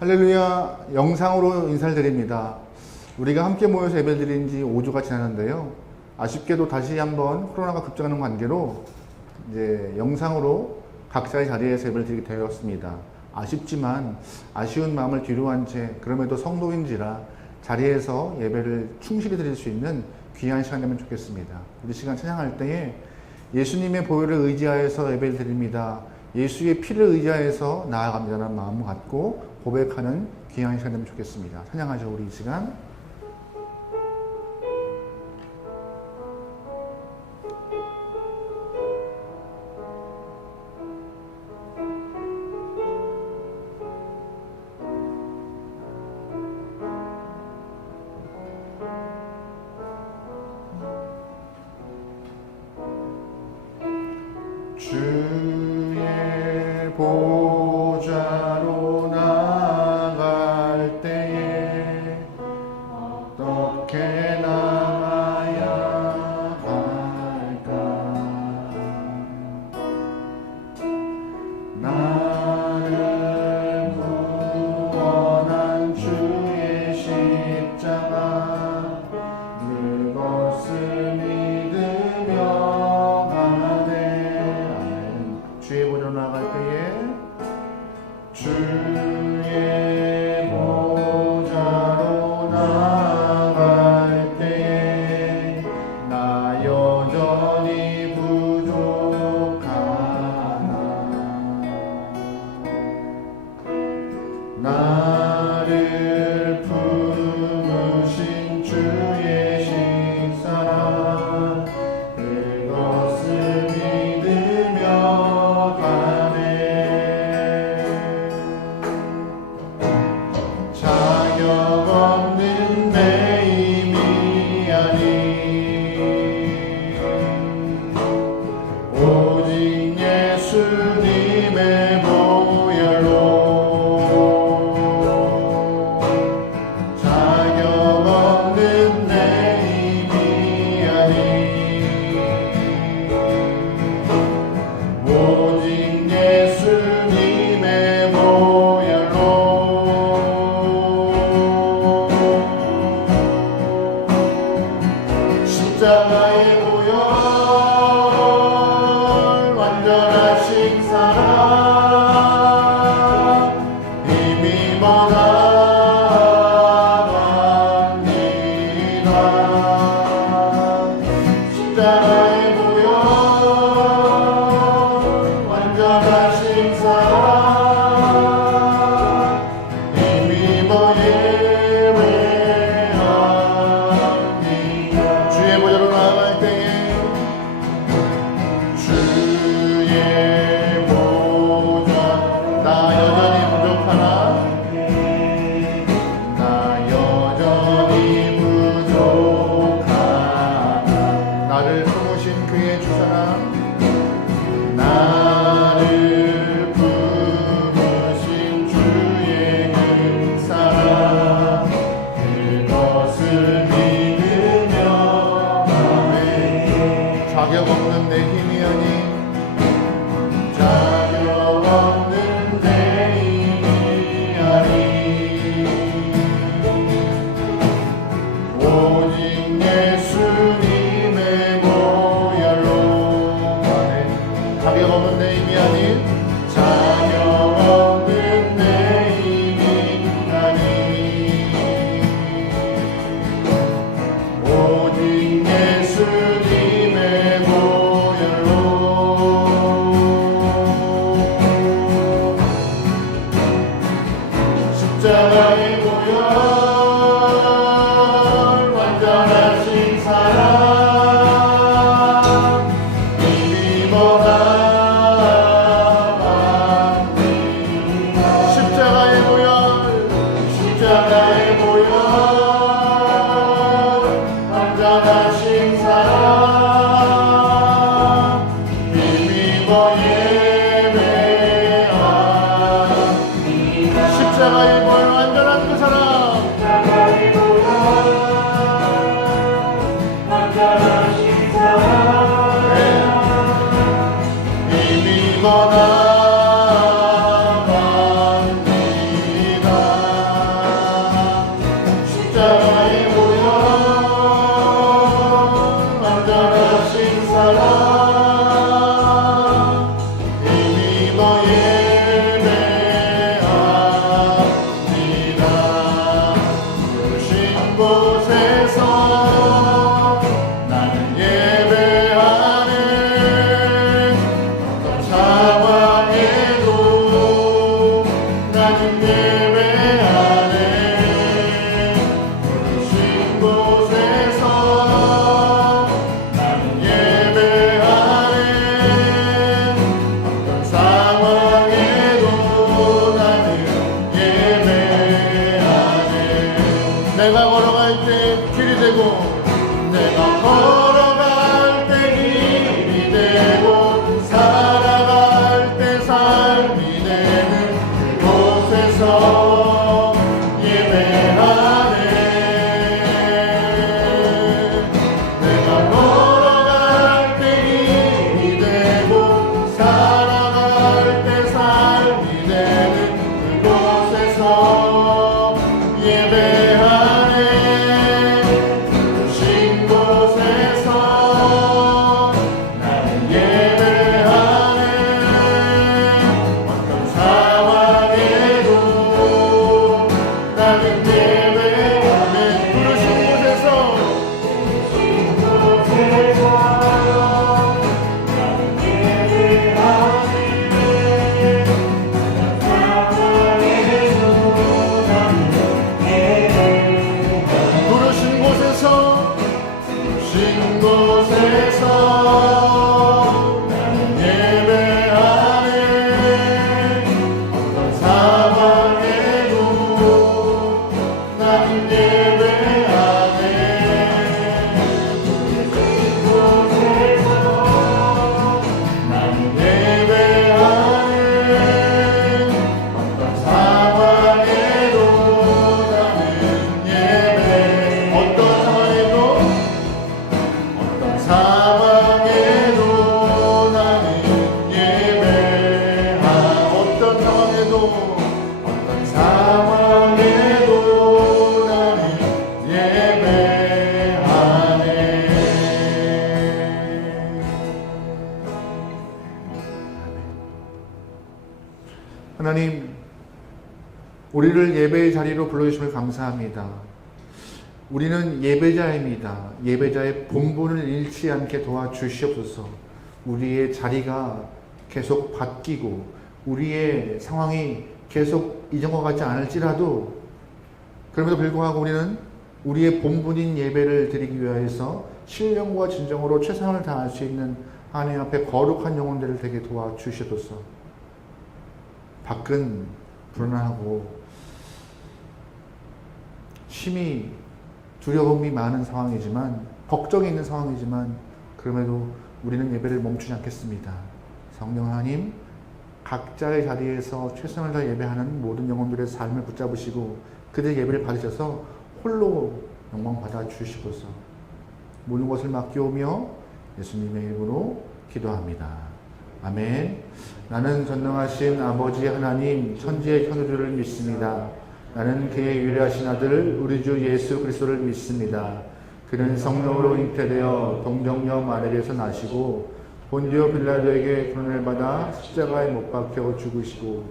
할렐루야, 영상으로 인사를 드립니다. 우리가 함께 모여서 예배 드린 지 5주가 지났는데요. 아쉽게도 다시 한번 코로나가 급증하는 관계로 이제 영상으로 각자의 자리에서 예배를 드리게 되었습니다. 아쉽지만 아쉬운 마음을 뒤로한 채 그럼에도 성도인지라 자리에서 예배를 충실히 드릴 수 있는 귀한 시간 되면 좋겠습니다. 우리 시간 찬양할 때에 예수님의 보혈을 의지하여서 예배를 드립니다. 예수의 피를 의지하여서 나아갑니다라는 마음을 갖고 고백하는 귀한 시간 되면 좋겠습니다. 찬양하죠, 우리 이 시간. 주의 보좌로 나갈 때에 어떻게 나가야 할까? 나를 구원한 주의 십자가 그것을 믿으며 주의 보좌로 나갈 때에 주의 보좌로 나갈 때에 나 여전히 부족하나 나를 품으신 주의 식사라 그것을 믿으며 십자가의 보혈 완전하신 사랑 힘입어 나갑니다. 십자가의 보혈 완전하신 사랑 힘입어 나를 품으신 그의 주사랑 나를 품으신 주의 그 사랑 그것을 믿으며 아멘. 자격 없는 내 힘이 아닌 자격 없는 내 힘이 아닌 오직 예수님 자격 없는 내 힘이 아닌 자격 없는 내 힘이 아닌 오직 예수님의 보혈로 하나님, 우리를 예배의 자리로 불러주심을 감사합니다. 우리는 예배자입니다. 예배자의 본분을 잃지 않게 도와주시옵소서. 우리의 자리가 계속 바뀌고 우리의 상황이 계속 이전과 같지 않을지라도 그럼에도 불구하고 우리는 우리의 본분인 예배를 드리기 위해서 신령과 진정으로 최선을 다할 수 있는 하나님 앞에 거룩한 영혼들을 되게 도와주시옵소서. 밖은 불안하고 심히 두려움이 많은 상황이지만, 걱정이 있는 상황이지만 그럼에도 우리는 예배를 멈추지 않겠습니다. 성령 하나님, 각자의 자리에서 최선을 다해 예배하는 모든 영혼들의 삶을 붙잡으시고 그들의 예배를 받으셔서 홀로 영광 받아 주시고서 모든 것을 맡기오며 예수님의 이름으로 기도합니다. 아멘. 나는 전능하신 아버지 하나님 천지의 창조주를 믿습니다. 나는 그의 유일하신 아들 우리 주 예수 그리스도를 믿습니다. 그는 성령으로 잉태되어 동정녀 마리아에서 나시고 본디오 빌라도에게 고난을 받아 십자가에 못 박혀 죽으시고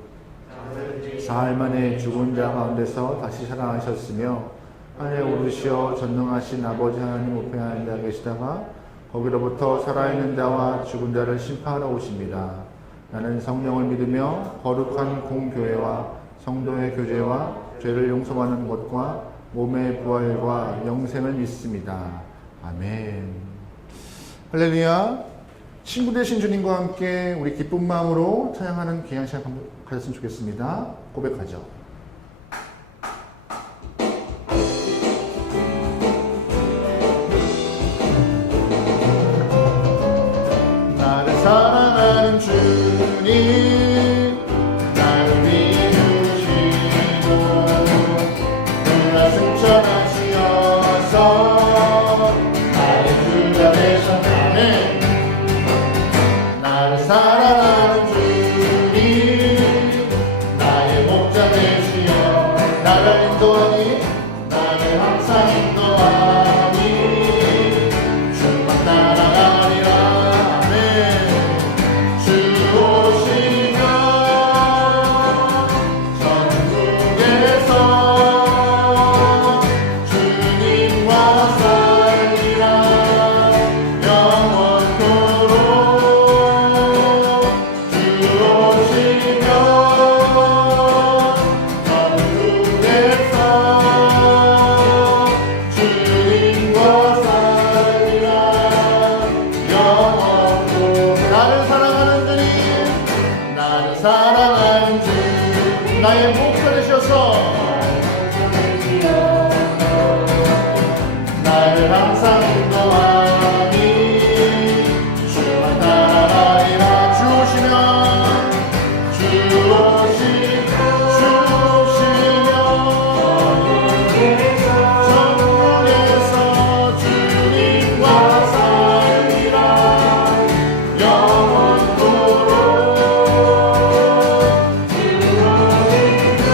사흘 만에 죽은 자 가운데서 다시 살아나셨으며 하늘에 오르시어 전능하신 아버지 하나님 우편에 앉아 계시다가 거기로부터 살아있는 자와 죽은 자를 심판하러 오십니다. 나는 성령을 믿으며 거룩한 공교회와 성도의 교제와 죄를 용서받는 것과 몸의 부활과 영생을 믿습니다. 아멘. 할렐루야. 친구 되신 주님과 함께 우리 기쁜 마음으로 찬양하는 귀한 시간 가졌으면 좋겠습니다. 고백하죠. 나를 사랑하는 주님, 나를 믿으시고 누가 승천하시어서 나의 주가 되셨다네. 나를 사랑하는 주님, 나의 목자 되시어 나를 인도하니, 나를 항상 인도하니 주만 따라가리라. 아멘. 주 오시면 천국에서 주님과 살리라. 영원토록 주 오시면 천국에서 주님과 살리라. 영원토록. 나를 사랑하는 주님, 나를 사랑하는 주님, 나의 목자 되셔서 나를 항상 인도하니 주만 따라가리라. 주 오시면 천국에서 주님과 살리라. 영원토록 주 오시면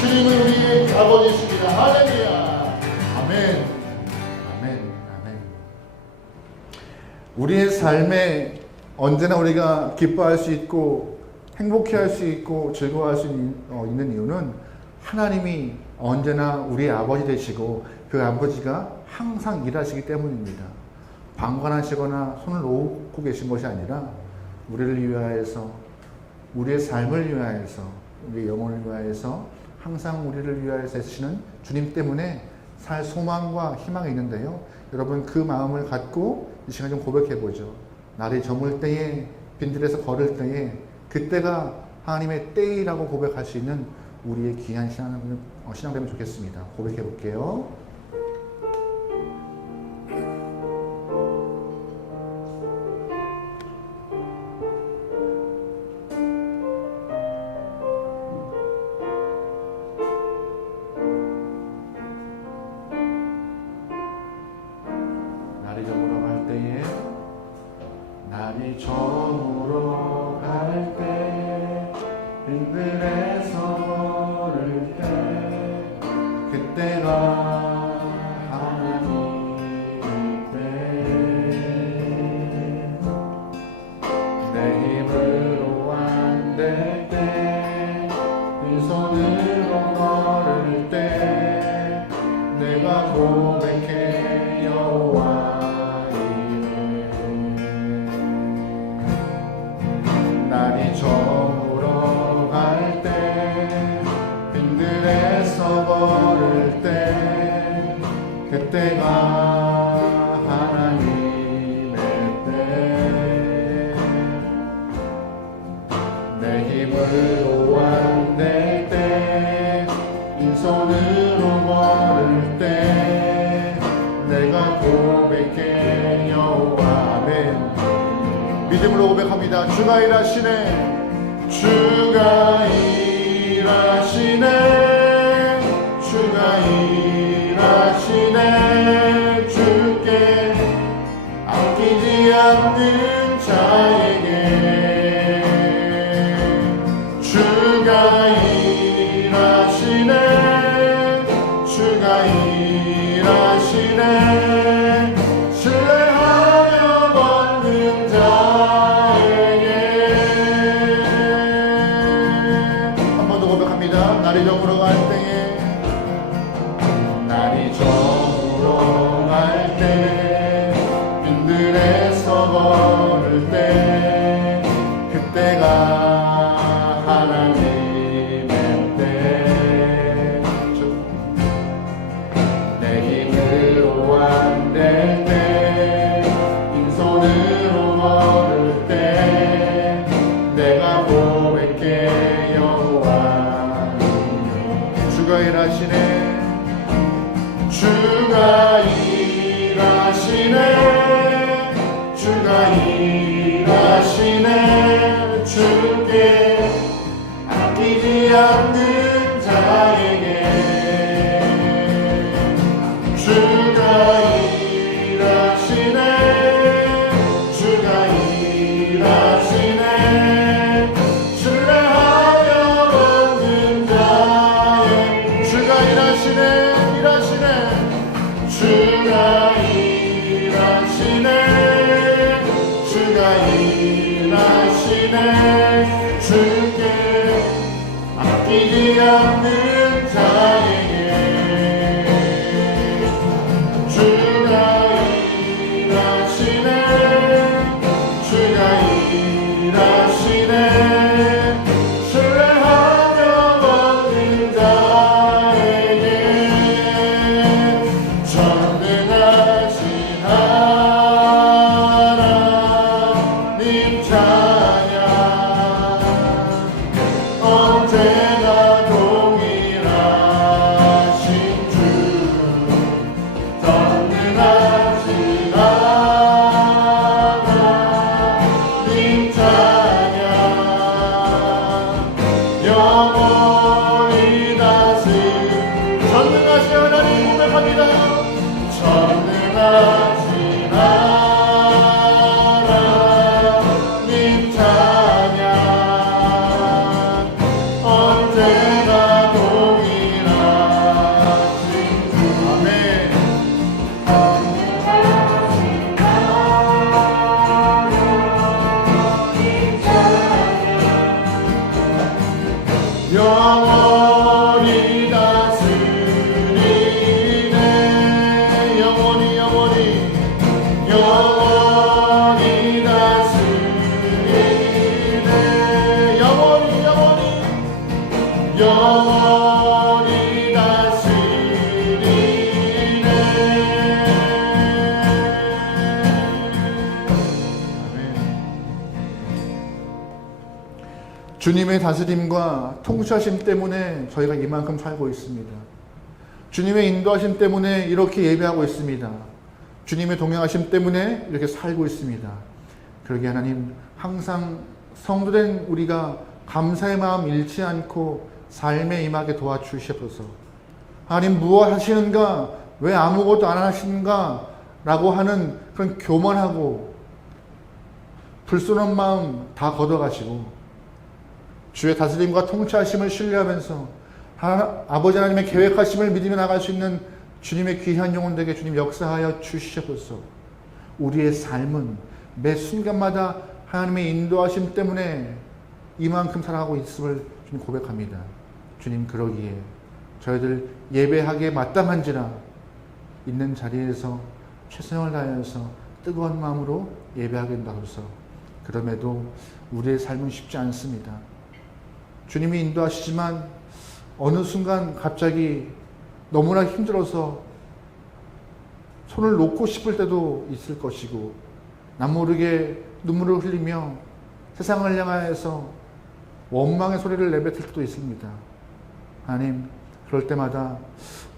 주님은 우리의 아버지이십니다. 할렐루야. 아멘. 아멘. 아멘. 우리의 삶에 언제나 우리가 기뻐할 수 있고 행복해할 수 있고 즐거워할 수 있는 이유는 하나님이 언제나 우리의 아버지 되시고 그 아버지가 항상 일하시기 때문입니다. 방관하시거나 손을 놓고 계신 것이 아니라 우리를 위하여서, 우리의 삶을 위하여서, 우리의 영혼을 위하여서 항상 우리를 위하여서 애쓰시는 주님 때문에 살 소망과 희망이 있는데요. 여러분, 그 마음을 갖고 이 시간 좀 고백해 보죠. 날이 저물 때에, 빈들에서 걸을 때에, 그때가 하나님의 때이라고 고백할 수 있는 우리의 귀한 신앙 되면 좋겠습니다. 고백해 볼게요. 날이 저물어 갈 때에, 날이 저물어 갈 때, 빈들에서 걸을 때, 그때가 하나님의 때. 내 힘으로 안 될 때, 빈손으로 걸을 때, 내가 고백해 여호와 날이 저물어 갈 때, 빈들에서 걸을 때, 그때가 하나님의 때. 내 힘으로 안 될 때, 빈손으로 걸을 때, 내가 고백해 여호와. 아멘. 믿음으로 고백합니다. 주가 일하시네. 주가 일하시네. 주가 일하시네. 주께 아끼지 않는 자에게 주가 일하시네. 주가 일하시네. 신뢰하며 받는 자에게. 한 번 더 고백합니다. 날이 저물어 갈 때에, 날이 저물어 갈 때, 빈들에서 걸을 때, 그때가 하나님의 때. 내 힘으로 안 될 때, 빈손으로 걸을 때, 내가 고백해 여호와. 주가 일하시네. 주가 일하시네. 주가 일하시네. 주께 아끼지 않는 자에게 주가 일하시네. 주가 일하시네. 신뢰하며 받는 자에. 주가 일하시네. 일하시네. 주가 일하시네. 주가 일하시네. 주께 아끼지 않는 자에게 주가 일하시네. 주가 일하시네. 신뢰하며 받는 자에게 전능하신 하나님 찬양 언제나 동일하신 주 전능하신 하나님 찬양 영원히 다스 전능하신 하나님 고백합니다. 전능하신 하나님 찬양 언제나 동일하신 주 아멘. 영원히 다스리네 영원히 다스리네 영원히 다스리네 아멘. 주님의 다스림과 통치하심 때문에 저희가 이만큼 살고 있습니다. 주님의 인도하심 때문에 이렇게 예배하고 있습니다. 주님의 동행하심 때문에 이렇게 살고 있습니다. 그러게 하나님 항상 성도된 우리가 감사의 마음 잃지 않고 삶에 임하게 도와주시옵소서. 하나님 무엇 하시는가? 왜 아무것도 안 하시는가? 라고 하는 그런 교만하고 불순한 마음 다 걷어가시고 주의 다스림과 통치하심을 신뢰하면서 아버지 하나님의 계획하심을 믿으며 나갈 수 있는 주님의 귀한 영혼들에게 주님 역사하여 주시옵소서. 우리의 삶은 매 순간마다 하나님의 인도하심 때문에 이만큼 살아가고 있음을 주님 고백합니다. 주님 그러기에 저희들 예배하기에 마땅한지라 있는 자리에서 최선을 다해서 뜨거운 마음으로 예배하게 된다소서. 그럼에도 우리의 삶은 쉽지 않습니다. 주님이 인도하시지만 어느 순간 갑자기 너무나 힘들어서 손을 놓고 싶을 때도 있을 것이고 남모르게 눈물을 흘리며 세상을 향하여서 원망의 소리를 내뱉을 때도 있습니다. 하나님 그럴 때마다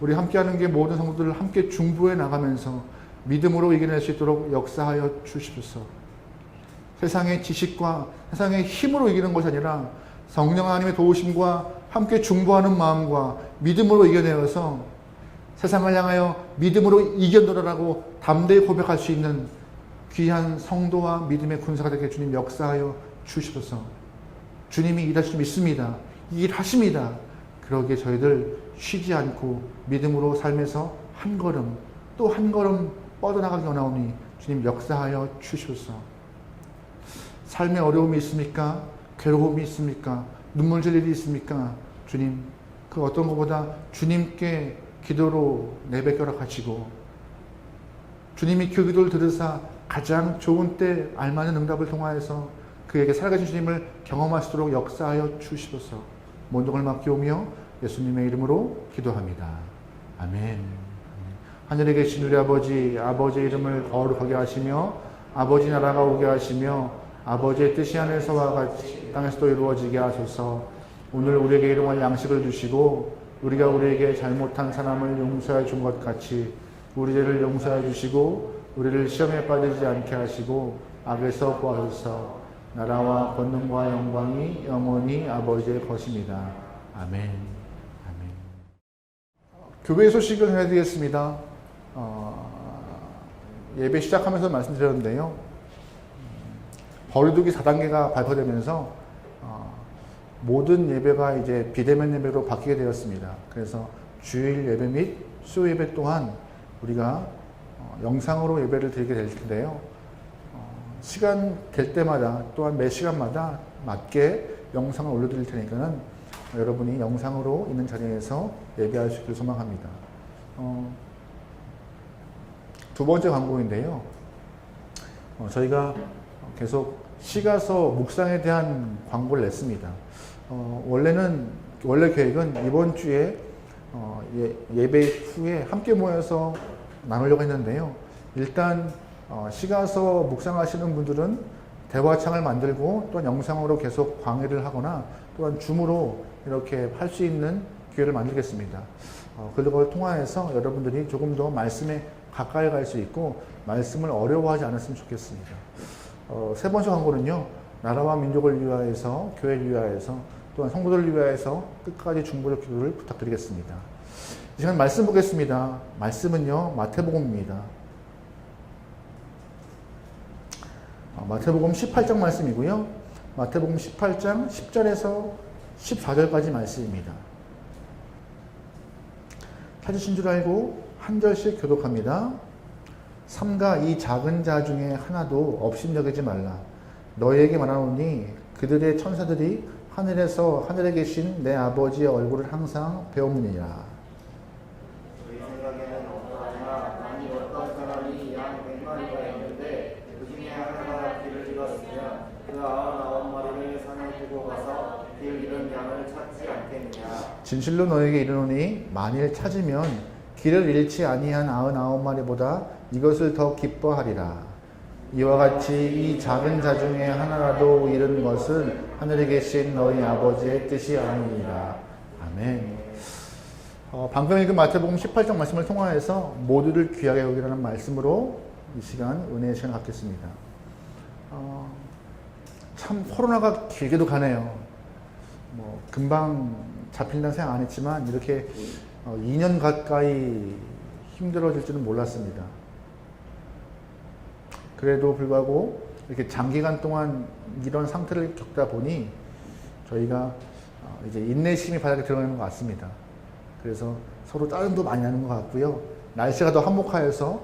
우리 함께하는 게 모든 성도들을 함께 중보해 나가면서 믿음으로 이겨낼 수 있도록 역사하여 주십시오. 세상의 지식과 세상의 힘으로 이기는 것이 아니라 성령 하나님의 도우심과 함께 중보하는 마음과 믿음으로 이겨내어서 세상을 향하여 믿음으로 이겨내라고 담대히 고백할 수 있는 귀한 성도와 믿음의 군사가 되게 주님 역사하여 주시옵소서. 주님이 일하실 줄 믿습니다. 일하십니다. 그러기에 저희들 쉬지 않고 믿음으로 삶에서 한 걸음 또 한 걸음 뻗어나가기 원하오니 주님 역사하여 주시옵소서. 삶에 어려움이 있습니까? 괴로움이 있습니까? 눈물 질 일이 있습니까? 주님 그 어떤 것보다 주님께 기도로 내뱉겨라 하시고 주님이 그 기도를 들으사 가장 좋은 때 알맞은 응답을 통하여서 그에게 살아계신 주님을 경험하시도록 역사하여 주시옵소서. 모든 걸 맡기오며 예수님의 이름으로 기도합니다. 아멘. 하늘에 계신 우리 아버지, 아버지의 이름을 거룩하게 하시며 아버지 나라가 오게 하시며 아버지의 뜻이 하늘에서와 같이 땅에서도 이루어지게 하소서. 오늘 우리에게 일용할 양식을 주시고 우리가 우리에게 잘못한 사람을 용서해 준 것 같이 우리 죄를 용서해 주시고 우리를 시험에 빠지지 않게 하시고 악에서 구하소서. 나라와 권능과 영광이 영원히 아버지의 것입니다. 아멘. 아멘. 교회 소식을 전해드리겠습니다. 예배 시작하면서 말씀드렸는데요. 거리두기 4단계가 발표되면서 모든 예배가 이제 비대면 예배로 바뀌게 되었습니다. 그래서 주일 예배 및 수요 예배 또한 우리가 영상으로 예배를 드리게 될 텐데요. 시간 될 때마다 또한 매 시간마다 맞게 영상을 올려드릴 테니까는 여러분이 영상으로 있는 자리에서 예배할 수 있기를 소망합니다. 두 번째 광고인데요. 저희가 계속 시가서 묵상에 대한 광고를 냈습니다. 원래 계획은 이번 주에 예배 후에 함께 모여서 나누려고 했는데요. 일단 시가서 묵상하시는 분들은 대화창을 만들고 또한 영상으로 계속 강의를 하거나 또한 줌으로 이렇게 할 수 있는 기회를 만들겠습니다. 그걸 통하여서 여러분들이 조금 더 말씀에 가까이 갈 수 있고 말씀을 어려워하지 않았으면 좋겠습니다. 세 번째 광고는요. 나라와 민족을 위하여서, 교회를 위하여서, 또한 성도들을 위하여서 끝까지 중보적 기도를 부탁드리겠습니다. 이 시간 말씀 보겠습니다. 말씀은요. 마태복음입니다. 마태복음 18장 말씀이고요. 마태복음 18장 10절에서 14절까지 말씀입니다. 찾으신 줄 알고 한 절씩 교독합니다. 삼가 이 작은 자 중에 하나도 업신여기지 말라. 너희에게 말하노니 그들의 천사들이 하늘에 계신 내 아버지의 얼굴을 항상 배움느니라. 저희 생각에는 어떠하나 만일 어떤 사람이 양 100마리가 있는데 그 중에 하나가 길을 잃었으면 그 99마리를 산에 두고 가서 길 잃은 양을 찾지 않겠느냐. 진실로 너에게 이르노니 만일 찾으면 길을 잃지 아니한 99마리보다 이것을 더 기뻐하리라. 이와 같이 이 작은 자 중에 하나라도 잃은 것은 하늘에 계신 너희 아버지의 뜻이 아니니라. 아멘. 방금 읽은 마태복음 18장 말씀을 통하여서 모두를 귀하게 여기라는 말씀으로 이 시간 은혜의 시간을 갖겠습니다. 참 코로나가 길게도 가네요. 금방 잡힌다는 생각 안 했지만 이렇게 2년 가까이 힘들어질 줄은 몰랐습니다. 그래도 불구하고 이렇게 장기간 동안 이런 상태를 겪다 보니 저희가 이제 인내심이 바닥에 들어가는 것 같습니다. 그래서 서로 짜증도 많이 나는 것 같고요. 날씨가 더 한몫하여서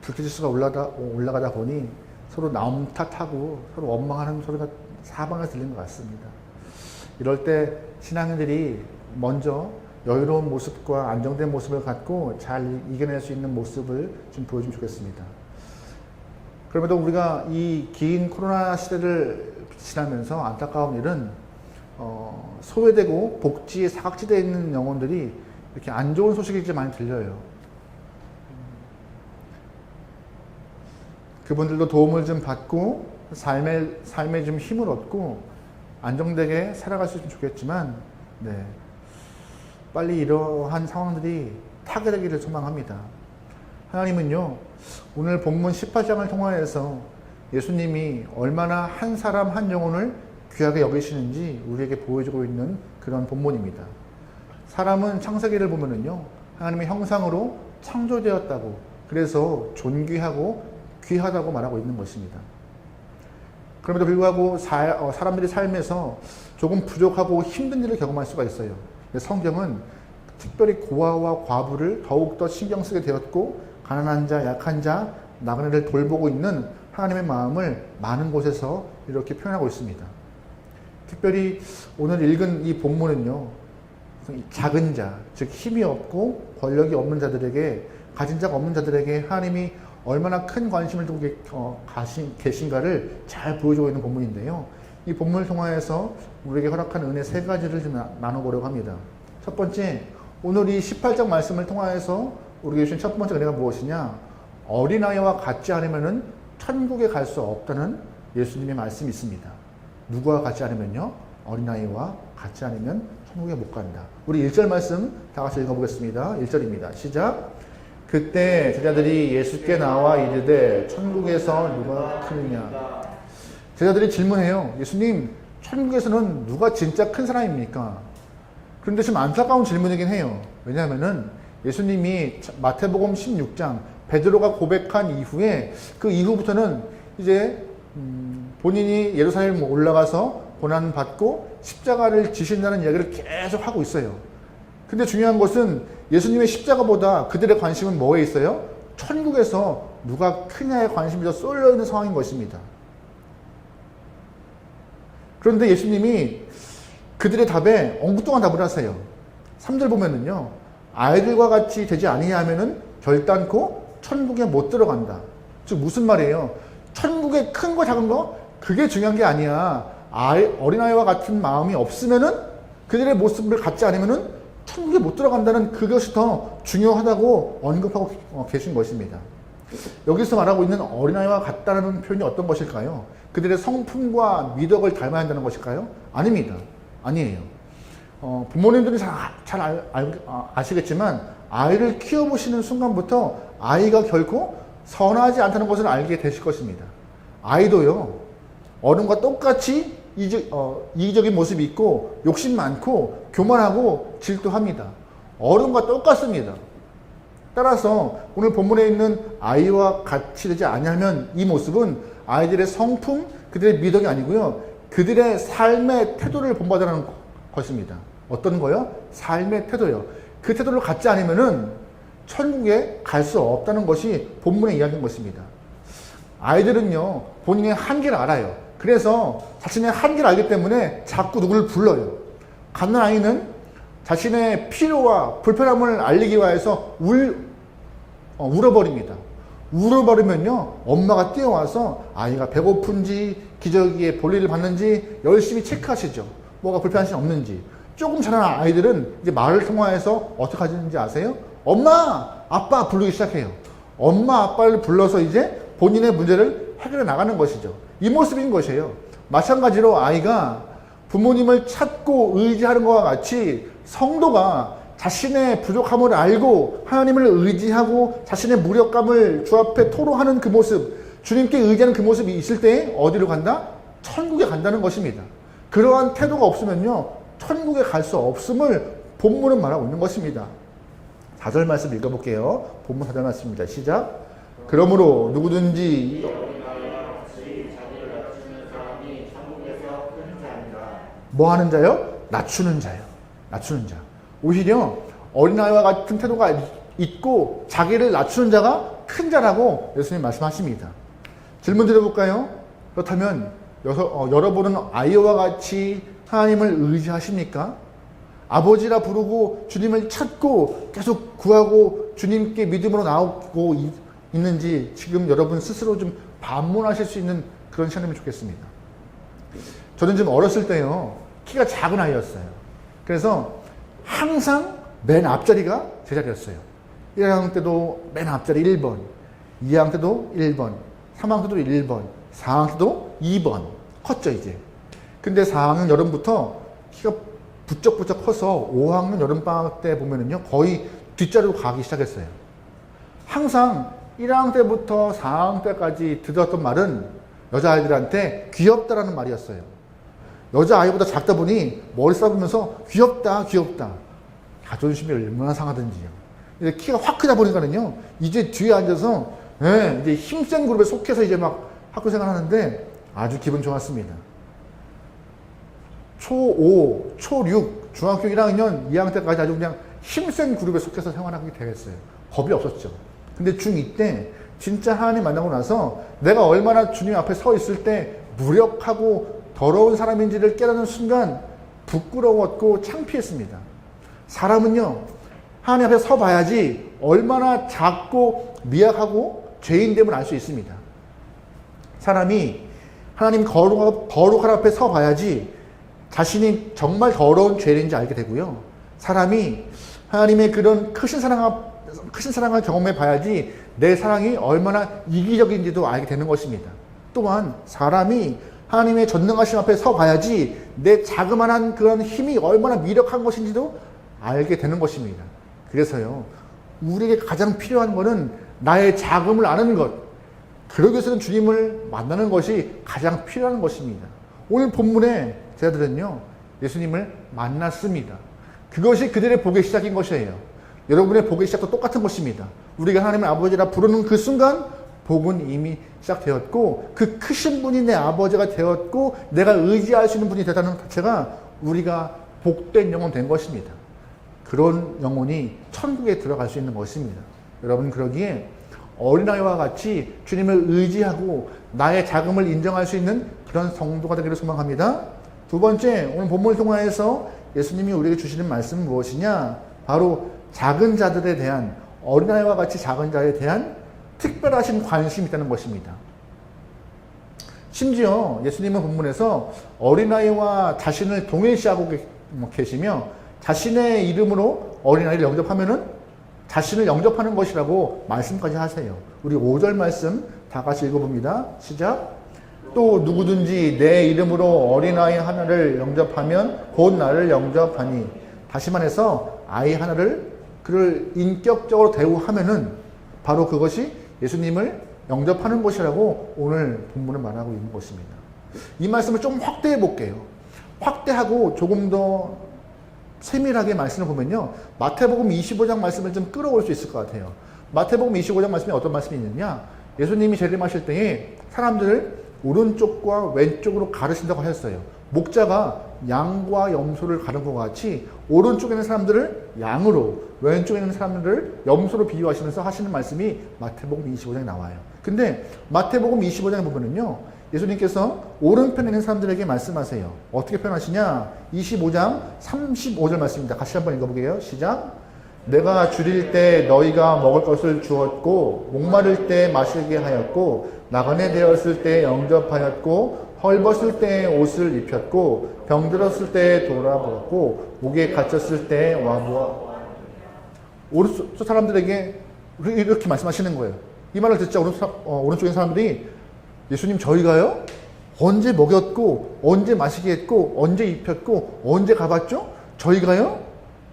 불쾌지수가 올라가다 보니 서로 남 탓하고 서로 원망하는 소리가 사방에서 들리는 것 같습니다. 이럴 때 신앙인들이 먼저 여유로운 모습과 안정된 모습을 갖고 잘 이겨낼 수 있는 모습을 좀 보여주면 좋겠습니다. 그럼에도 우리가 이 긴 코로나 시대를 지나면서 안타까운 일은 소외되고 복지의 사각지대에 있는 영혼들이 이렇게 안 좋은 소식이 좀 많이 들려요. 그분들도 도움을 좀 받고 삶에 좀 힘을 얻고 안정되게 살아갈 수 있으면 좋겠지만 빨리 이러한 상황들이 타결되기를 소망합니다. 하나님은요, 오늘 본문 18장을 통하여서 예수님이 얼마나 한 사람 한 영혼을 귀하게 여기시는지 우리에게 보여주고 있는 그런 본문입니다. 사람은 창세기를 보면은요, 하나님의 형상으로 창조되었다고, 그래서 존귀하고 귀하다고 말하고 있는 것입니다. 그럼에도 불구하고 사람들이 삶에서 조금 부족하고 힘든 일을 경험할 수가 있어요. 성경은 특별히 고아와 과부를 더욱더 신경 쓰게 되었고, 가난한 자, 약한 자, 나그네를 돌보고 있는 하나님의 마음을 많은 곳에서 이렇게 표현하고 있습니다. 특별히 오늘 읽은 이 본문은요, 작은 자, 즉 힘이 없고 권력이 없는 자들에게, 가진 자가 없는 자들에게 하나님이 얼마나 큰 관심을 두고 계신가를 잘 보여주고 있는 본문인데요. 이 본문을 통하여서 우리에게 허락한 은혜 세 가지를 좀 나눠보려고 합니다. 첫 번째, 오늘 이 18장 말씀을 통하여서 우리에게 주신 첫 번째 은혜가 무엇이냐? 어린아이와 같지 않으면 천국에 갈 수 없다는 예수님의 말씀이 있습니다. 누구와 같지 않으면요? 어린아이와 같지 않으면 천국에 못 간다. 우리 1절 말씀 다 같이 읽어보겠습니다. 1절입니다. 시작. 그때 제자들이 예수께 나와 이르되 천국에서 누가 크느냐? 제자들이 질문해요. 예수님, 천국에서는 누가 진짜 큰 사람입니까? 그런데 좀 안타까운 질문이긴 해요. 왜냐하면은 예수님이 마태복음 16장 베드로가 고백한 이후에 그 이후부터는 이제 본인이 예루살렘 올라가서 고난받고 십자가를 지신다는 이야기를 계속 하고 있어요. 근데 중요한 것은 예수님의 십자가보다 그들의 관심은 뭐에 있어요? 천국에서 누가 크냐에 관심이 더 쏠려 있는 상황인 것입니다. 그런데 예수님이 그들의 답에 엉뚱한 답을 하세요. 3절 보면은요, 아이들과 같이 되지 아니하면은 결단코 천국에 못 들어간다. 즉 무슨 말이에요? 천국에 큰 거 작은 거 그게 중요한 게 아니야. 어린아이와 같은 마음이 없으면은, 그들의 모습을 갖지 않으면은 천국에 못 들어간다는 그것이 더 중요하다고 언급하고 계신 것입니다. 여기서 말하고 있는 어린아이와 같다는 표현이 어떤 것일까요? 그들의 성품과 미덕을 닮아야 한다는 것일까요? 아닙니다. 아니에요. 부모님들이 잘 아시겠지만 아이를 키워보시는 순간부터 아이가 결코 선하지 않다는 것을 알게 되실 것입니다. 아이도요, 어른과 똑같이 이기적인 모습이 있고 욕심 많고 교만하고 질투합니다. 어른과 똑같습니다. 따라서 오늘 본문에 있는 아이와 같이 되지 아니하면 이 모습은 아이들의 성품, 그들의 미덕이 아니고요, 그들의 삶의 태도를 본받으라는 것입니다. 어떤 거요? 삶의 태도요. 그 태도를 갖지 않으면은 천국에 갈 수 없다는 것이 본문의 이야기인 것입니다. 아이들은요, 본인의 한계를 알아요. 그래서 자신의 한계를 알기 때문에 자꾸 누구를 불러요. 갓난아이는 자신의 필요와 불편함을 알리기 위해서 울어버립니다. 울어버리면요, 엄마가 뛰어와서 아이가 배고픈지 기저귀에 볼일을 받는지 열심히 체크하시죠. 뭐가 불편하신 없는지. 조금 자란 아이들은 이제 말을 통화해서 어떻게 하는지 아세요? 엄마, 아빠 부르기 시작해요. 엄마, 아빠를 불러서 이제 본인의 문제를 해결해 나가는 것이죠. 이 모습인 것이에요. 마찬가지로 아이가 부모님을 찾고 의지하는 것과 같이 성도가 자신의 부족함을 알고 하나님을 의지하고 자신의 무력감을 주 앞에 토로하는 그 모습, 주님께 의지하는 그 모습이 있을 때 어디로 간다? 천국에 간다는 것입니다. 그러한 태도가 없으면요, 천국에 갈 수 없음을 본문은 말하고 있는 것입니다. 4절 말씀 읽어볼게요. 본문 4절 말씀입니다. 시작. 그러므로 누구든지 뭐 하는 자요? 낮추는 자요. 낮추는 자. 오히려 어린아이와 같은 태도가 있고 자기를 낮추는 자가 큰 자라고 예수님 말씀하십니다. 질문 드려볼까요? 그렇다면 여러분은 아이와 같이 하나님을 의지하십니까? 아버지라 부르고 주님을 찾고 계속 구하고 주님께 믿음으로 나오고 있는지 지금 여러분 스스로 좀 반문하실 수 있는 그런 시간이면 좋겠습니다. 저는 좀 어렸을 때요, 키가 작은 아이였어요. 그래서 항상 맨 앞자리가 제 자리였어요. 1학년 때도 맨 앞자리 1번, 2학년 때도 1번, 3학년 때도 1번, 4학년 때도 2번. 컸죠, 이제. 근데 4학년 여름부터 키가 부쩍부쩍 커서 5학년 여름방학 때 보면은요, 거의 뒷자리로 가기 시작했어요. 항상 1학년 때부터 4학년 때까지 들었던 말은 여자아이들한테 귀엽다라는 말이었어요. 여자아이보다 작다 보니 머리 싸보면서 귀엽다, 귀엽다. 자존심이 얼마나 상하든지요. 이제 키가 확 크다 보니까는요, 이제 뒤에 앉아서, 이제 힘센 그룹에 속해서 이제 막 학교 생활 하는데 아주 기분 좋았습니다. 초5, 초6, 중학교 1학년, 2학년 때까지 아주 그냥 힘센 그룹에 속해서 생활하게 되겠어요. 겁이 없었죠. 근데 중2 때 진짜 하나님 만나고 나서 내가 얼마나 주님 앞에 서 있을 때 무력하고 더러운 사람인지를 깨닫는 순간 부끄러웠고 창피했습니다. 사람은요, 하나님 앞에 서 봐야지 얼마나 작고 미약하고 죄인됨을 알 수 있습니다. 사람이 하나님 거룩한 앞에 서 봐야지 자신이 정말 더러운 죄인인지 알게 되고요. 사람이 하나님의 그런 크신 사랑을 경험해 봐야지 내 사랑이 얼마나 이기적인지도 알게 되는 것입니다. 또한 사람이 하나님의 전능하심 앞에 서 봐야지 내 자그마한 그런 힘이 얼마나 미력한 것인지도 알게 되는 것입니다. 그래서요, 우리에게 가장 필요한 것은 나의 자금을 아는 것, 그러기 위해서는 주님을 만나는 것이 가장 필요한 것입니다. 오늘 본문에 제자들은요, 예수님을 만났습니다. 그것이 그들의 복의 시작인 것이에요. 여러분의 복의 시작도 똑같은 것입니다. 우리가 하나님의 아버지라 부르는 그 순간 복은 이미 시작되었고 그 크신 분이 내 아버지가 되었고 내가 의지할 수 있는 분이 되다는 자체가 우리가 복된 영혼 된 것입니다. 그런 영혼이 천국에 들어갈 수 있는 것입니다. 여러분, 그러기에 어린아이와 같이 주님을 의지하고 나의 자금을 인정할 수 있는 그런 성도가 되기를 소망합니다. 두 번째, 오늘 본문을 통하여서 예수님이 우리에게 주시는 말씀은 무엇이냐? 바로 작은 자들에 대한, 어린아이와 같이 작은 자에 대한 특별하신 관심이 있다는 것입니다. 심지어 예수님은 본문에서 어린아이와 자신을 동일시하고 계시며 자신의 이름으로 어린아이를 영접하면은 자신을 영접하는 것이라고 말씀까지 하세요. 우리 5절 말씀 다 같이 읽어봅니다. 시작. 또 누구든지 내 이름으로 어린아이 하나를 영접하면 곧 나를 영접하니. 다시 말해서 아이 하나를 그를 인격적으로 대우하면은 바로 그것이 예수님을 영접하는 것이라고 오늘 본문은 말하고 있는 것입니다. 이 말씀을 좀 확대해 볼게요. 확대하고 조금 더 세밀하게 말씀을 보면요. 마태복음 25장 말씀을 좀 끌어올 수 있을 것 같아요. 마태복음 25장 말씀에 어떤 말씀이 있느냐. 예수님이 재림하실 때에 사람들을 오른쪽과 왼쪽으로 가르친다고 하셨어요. 목자가 양과 염소를 가른 것 같이 오른쪽에 있는 사람들을 양으로, 왼쪽에 있는 사람들을 염소로 비유하시면서 하시는 말씀이 마태복음 25장에 나와요. 근데 마태복음 25장에 보면은요, 예수님께서 오른편에 있는 사람들에게 말씀하세요. 어떻게 표현하시냐? 25장 35절 말씀입니다. 같이 한번 읽어보게요. 시작. 내가 줄일 때 너희가 먹을 것을 주었고, 목마를 때 마시게 하였고, 나그네 되었을 때 영접하였고, 헐벗을 때 옷을 입혔고, 병들었을 때 돌아보았고, 목에 갇혔을 때 와보아. 오른쪽 사람들에게 이렇게 말씀하시는 거예요. 이 말을 듣자 오른쪽에 있는 사람들이 예수님 저희가요? 언제 먹였고, 언제 마시게 했고, 언제 입혔고, 언제 가봤죠? 저희가요?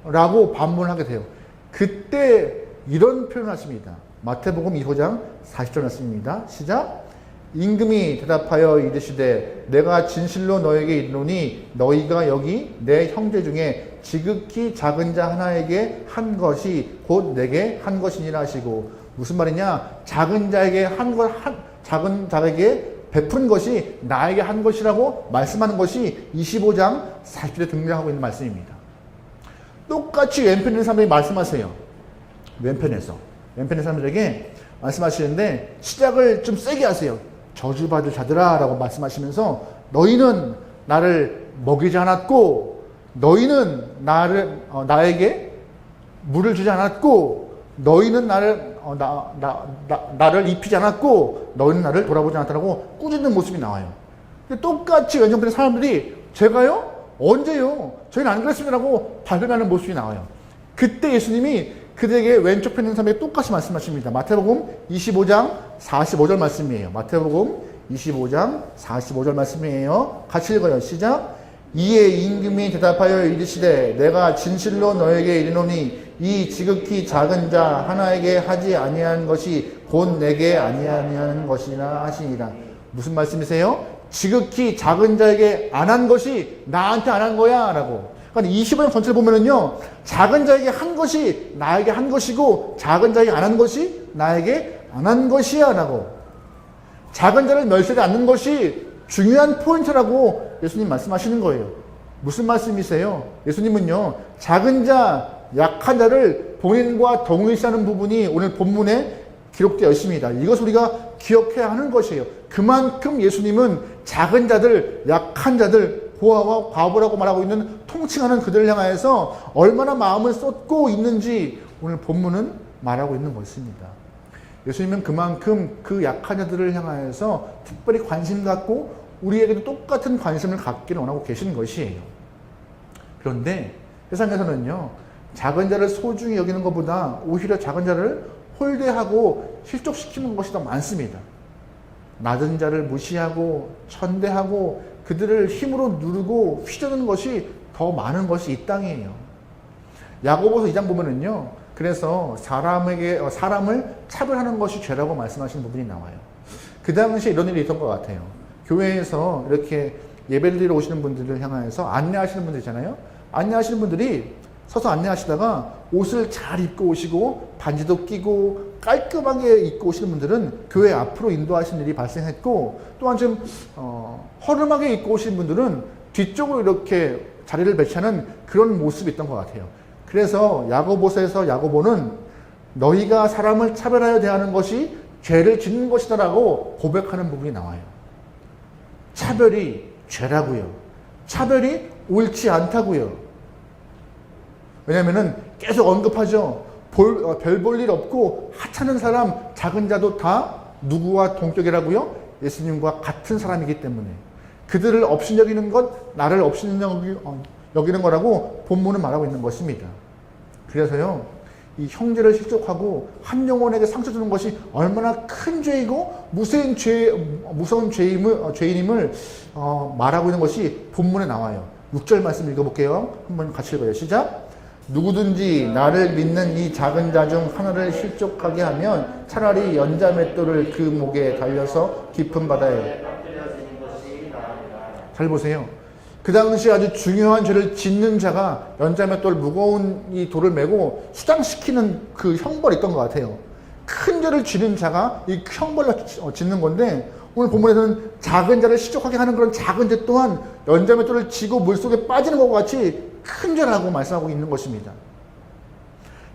라고 반문을 하게 돼요. 그때 이런 표현을 하십니다. 마태복음 2장 40절 말씀입니다. 시작. 임금이 대답하여 이르시되 내가 진실로 너에게 이르노니 너희가 여기 내 형제 중에 지극히 작은 자 하나에게 한 것이 곧 내게 한 것이니라 하시고. 무슨 말이냐? 작은 자에게 작은 자에게 베푼 것이 나에게 한 것이라고 말씀하는 것이 25장 40절에 등장하고 있는 말씀입니다. 똑같이 왼편에 있는 사람들이 말씀하세요. 왼편에 사람들에게 말씀하시는데 시작을 좀 세게 하세요. 저주받을 자들아 라고 말씀하시면서 너희는 나를 먹이지 않았고, 너희는 나에게 물을 주지 않았고, 너희는 나를 입히지 않았고, 너희는 나를 돌아보지 않았다고 꾸짖는 모습이 나와요. 근데 똑같이 왼쪽편의 사람들이 제가요? 언제요? 저희는 안 그랬습니다라고 발표하는 모습이 나와요. 그때 예수님이 그들에게 왼쪽 편에 있는 사람에게 똑같이 말씀하십니다. 마태복음 25장 45절 말씀이에요. 마태복음 25장 45절 말씀이에요. 같이 읽어요. 시작. 이에 임금이 대답하여 이르시되 내가 진실로 너에게 이르노니 이 지극히 작은 자 하나에게 하지 아니한 것이 곧 내게 아니하는 것이라 하시니라. 무슨 말씀이세요? 지극히 작은 자에게 안 한 것이 나한테 안 한 거야 라고. 그러니까 25장 전체를 보면은요, 작은 자에게 한 것이 나에게 한 것이고 작은 자에게 안 한 것이 나에게 안 한 것이야 라고. 작은 자를 멸시하지 않는 것이 중요한 포인트라고 예수님 말씀하시는 거예요. 무슨 말씀이세요? 예수님은요, 작은 자, 약한 자를 본인과 동일시하는 부분이 오늘 본문에 기록되어 있습니다. 이것을 우리가 기억해야 하는 것이에요. 그만큼 예수님은 작은 자들, 약한 자들, 고아와 과부라고 말하고 있는 통칭하는 그들을 향하여서 얼마나 마음을 쏟고 있는지 오늘 본문은 말하고 있는 것입니다. 예수님은 그만큼 그 약한 자들을 향하여서 특별히 관심 갖고 우리에게도 똑같은 관심을 갖기를 원하고 계시는 것이에요. 그런데 세상에서는요, 작은 자를 소중히 여기는 것보다 오히려 작은 자를 홀대하고 실족시키는 것이 더 많습니다. 낮은 자를 무시하고 천대하고 그들을 힘으로 누르고 휘저는 것이 더 많은 것이 이 땅이에요. 야고보서 2장 보면은요, 그래서 사람을 차별하는 것이 죄라고 말씀하시는 부분이 나와요. 그 당시에 이런 일이 있던 것 같아요. 교회에서 이렇게 예배를 드리러 오시는 분들을 향해서 안내하시는 분들 있잖아요. 안내하시는 분들이 서서 안내하시다가 옷을 잘 입고 오시고 반지도 끼고 깔끔하게 입고 오시는 분들은 교회 앞으로 인도하시는 일이 발생했고, 또한 좀 허름하게 입고 오시는 분들은 뒤쪽으로 이렇게 자리를 배치하는 그런 모습이 있던 것 같아요. 그래서 야고보서에서 야고보는 너희가 사람을 차별하여 대하는 것이 죄를 짓는 것이다 라고 고백하는 부분이 나와요. 차별이 죄라고요. 차별이 옳지 않다고요. 왜냐하면 계속 언급하죠. 별 볼 일 없고 하찮은 사람, 작은 자도 다 누구와 동격이라고요? 예수님과 같은 사람이기 때문에. 그들을 업신여기는 것, 나를 업신여기는 여기는 거라고 본문은 말하고 있는 것입니다. 그래서요, 이 형제를 실족하고 한 영혼에게 상처 주는 것이 얼마나 큰 죄이고 무서운 죄인임을 말하고 있는 것이 본문에 나와요. 6절 말씀 읽어볼게요. 한번 같이 읽어요. 시작. 누구든지 나를 믿는 이 작은 자 중 하나를 실족하게 하면 차라리 연자맷돌을 그 목에 달려서 깊은 바다에. 잘 보세요. 그 당시 아주 중요한 죄를 짓는 자가 연자맷돌 무거운 이 돌을 메고 수장시키는 그 형벌이 있던 것 같아요. 큰 죄를 지는 자가 이 형벌을 짓는 건데, 오늘 본문에서는 작은 자를 실족하게 하는 그런 작은 죄 또한 연자맷돌을 지고 물속에 빠지는 것과 같이 큰 죄라고 말씀하고 있는 것입니다.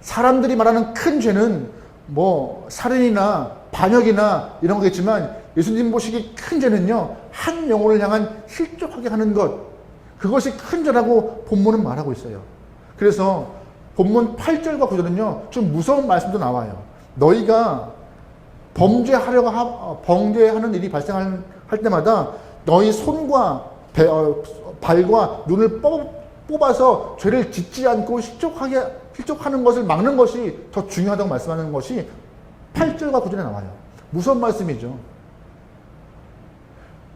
사람들이 말하는 큰 죄는 뭐 살인이나 반역이나 이런 거겠지만, 예수님 보시기 큰 죄는요, 한 영혼을 향한 실족하게 하는 것, 그것이 큰 죄라고 본문은 말하고 있어요. 그래서 본문 8절과 9절은요, 좀 무서운 말씀도 나와요. 너희가 범죄하는 일이 발생할 때마다 너희 손과 발과 눈을 뽑아서 죄를 짓지 않고 실족하는 것을 막는 것이 더 중요하다고 말씀하는 것이 8절과 9절에 나와요. 무서운 말씀이죠.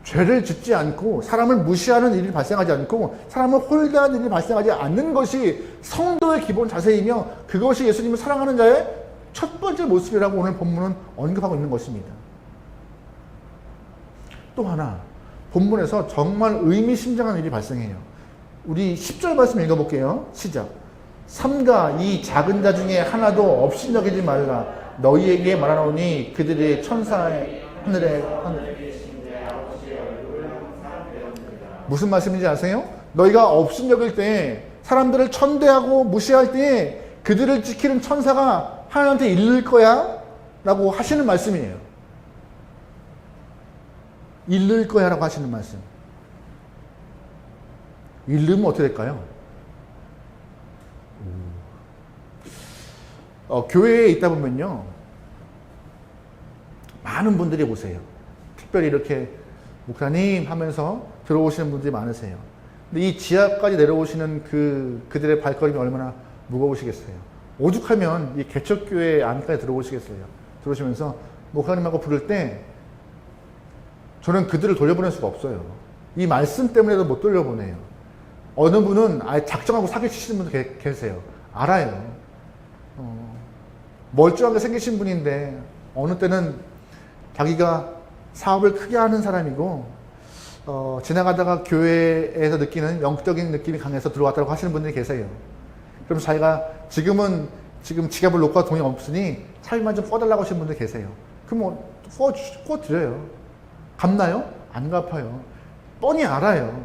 죄를 짓지 않고 사람을 무시하는 일이 발생하지 않고 사람을 홀대하는 일이 발생하지 않는 것이 성도의 기본 자세이며, 그것이 예수님을 사랑하는 자의 첫 번째 모습이라고 오늘 본문은 언급하고 있는 것입니다. 또 하나, 본문에서 정말 의미심장한 일이 발생해요. 우리 10절 말씀 읽어볼게요. 시작. 삼가 이 작은 자 중에 하나도 업신여기지 말라. 너희에게 말하노니 그들의 천사의 하늘에 무슨 말씀인지 아세요? 너희가 업신여길 때, 사람들을 천대하고 무시할 때 그들을 지키는 천사가 하나님한테 이를 거야 라고 하시는 말씀이에요. 이를 거야 라고 하시는 말씀. 이르면 어떻게 될까요? 교회에 있다 보면요, 많은 분들이 오세요. 특별히 이렇게 목사님 하면서 들어오시는 분들이 많으세요. 근데 이 지하까지 내려오시는 그들의 발걸음이 얼마나 무거우시겠어요. 오죽하면 이 개척교회 안까지 들어오시겠어요. 들어오시면서 목사님하고 부를 때 저는 그들을 돌려보낼 수가 없어요. 이 말씀 때문에도 못 돌려보내요. 어느 분은 아예 작정하고 사기치시는 분도 계세요. 알아요. 멀쩡하게 생기신 분인데 어느 때는 자기가 사업을 크게 하는 사람이고 지나가다가 교회에서 느끼는 영적인 느낌이 강해서 들어왔다고 하시는 분들이 계세요. 그럼 자기가 지금 지갑을 놓고 돈이 없으니 차비만 좀 꺼달라고 하시는 분들 계세요. 그럼 꺼드려요. 갚나요? 안 갚아요. 뻔히 알아요.